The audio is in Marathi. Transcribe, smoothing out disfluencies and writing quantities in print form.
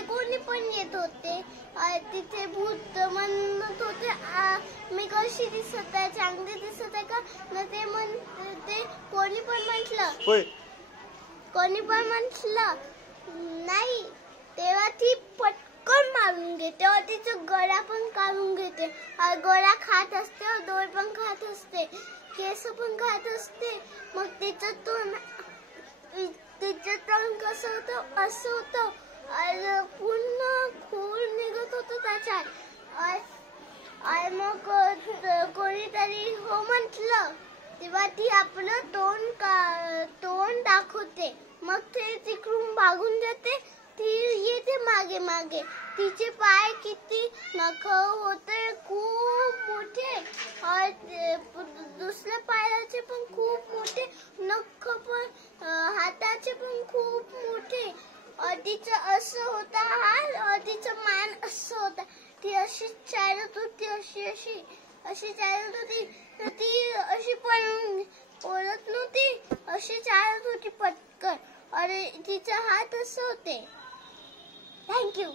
तिथे कोणी पण येत होते. तिथे भूत म्हणत होते मी कशी दिसत आहे, चांगली दिसत आहे का. ते कोणी पण म्हटलं नाही. तेव्हा ती पटकन मारून घेते और तिचं गळा पण काढून घेते. गळा खात असते, डोळे पण खात असते, केस पण खात असते. मग तिचं तोंड कसं होतं, असं होतं, पूर्ण खून निघत होतं त्याच्यात. मग कोणीतरी हो म्हटलं तेव्हा ती आपलं तोंड दाखवते. मग ते तिकडून भागून जाते. ती येते मागे मागे. तिचे पाय किती नख होते, खूप मोठे. दुसऱ्या पायाचे पण खूप मोठे नख, पण हाताचे पण खूप मोठे. तिचं असं होता हात, तिचं मान असं होता. ती अशी चालत होती, अशी चालत होती. ती अशी पण पळत नव्हती, अशी चालत होती पटकन. अरे तिचे हात असं होते. थँक्यू.